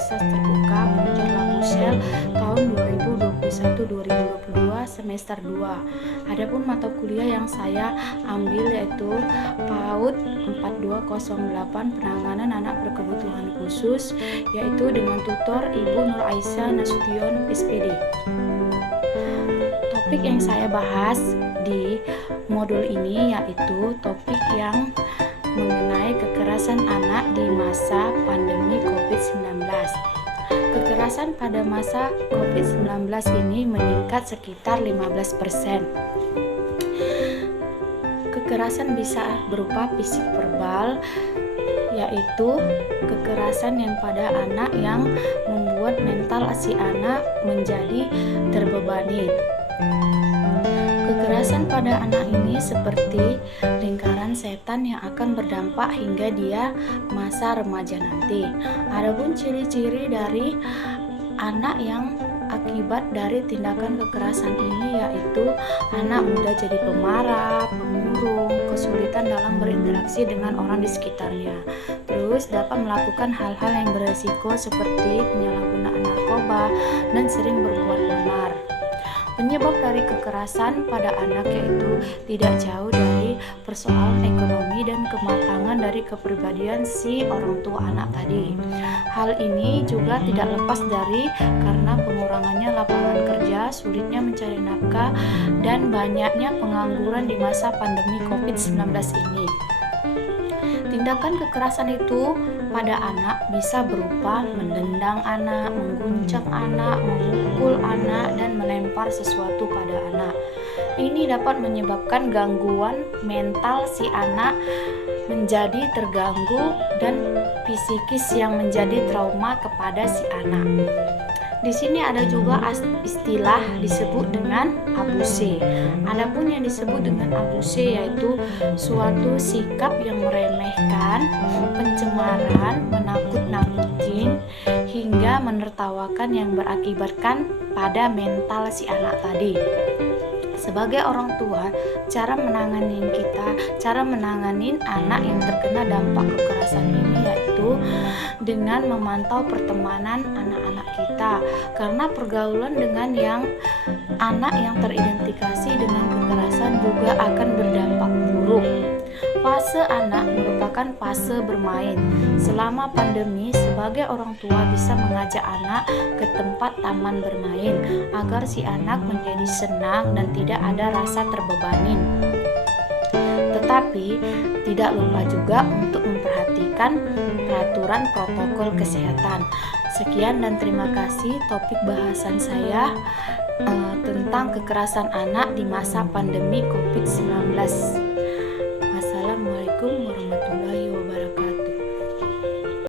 Universitas Terbuka Belajar Labusel tahun 2021-2022 semester 2. Adapun mata kuliah yang saya ambil yaitu PAUD 4208 Penanganan Anak Berkebutuhan Khusus, yaitu dengan tutor Ibu Nur Aisyah Nasution SPD. Topik yang saya bahas di modul ini yaitu topik yang mengenai kekerasan anak di masa pandemi COVID-19. Kekerasan pada masa COVID-19 ini meningkat sekitar 15%. Kekerasan bisa berupa fisik verbal, yaitu kekerasan yang pada anak yang membuat mental si anak menjadi terbebani. Kekerasan pada anak ini seperti lingkaran setan yang akan berdampak hingga dia masa remaja nanti. Adapun ciri-ciri dari anak yang akibat dari tindakan kekerasan ini yaitu anak mudah jadi pemarah, pemurung, kesulitan dalam berinteraksi dengan orang di sekitarnya. Terus dapat melakukan hal-hal yang beresiko seperti penyalahgunaan narkoba dan sering berbuat onar. Penyebab dari kekerasan pada anak yaitu tidak jauh dari persoalan ekonomi dan kematangan dari kepribadian si orang tua anak tadi. Hal ini juga tidak lepas dari karena pengurangannya lapangan kerja, sulitnya mencari nafkah, dan banyaknya pengangguran di masa pandemi COVID-19 ini. Tindakan kekerasan itu pada anak bisa berupa mendendang anak, mengguncang anak, memukul anak, dan melempar sesuatu pada anak. Ini dapat menyebabkan gangguan mental si anak menjadi terganggu dan psikis yang menjadi trauma kepada si anak. Di sini ada juga istilah disebut dengan abuse. Adapun yang disebut dengan abuse yaitu suatu sikap yang meremehkan, pencemaran, menakut-nakutin, hingga menertawakan yang berakibatkan pada mental si anak tadi. Sebagai orang tua, cara menangani anak yang terkena dampak kekerasan ini yaitu dengan memantau pertemanan anak-anak kita, karena pergaulan dengan anak yang teridentifikasi dengan kekerasan juga akan berdampak buruk. Fase anak merupakan fase bermain. Selama pandemi, sebagai orang tua bisa mengajak anak ke tempat taman bermain agar si anak menjadi senang dan tidak ada rasa terbebani. Tetapi tidak lupa juga untuk memperhatikan peraturan protokol kesehatan. Sekian dan terima kasih topik bahasan saya tentang kekerasan anak di masa pandemi COVID-19. Wassalamualaikum warahmatullahi wabarakatuh.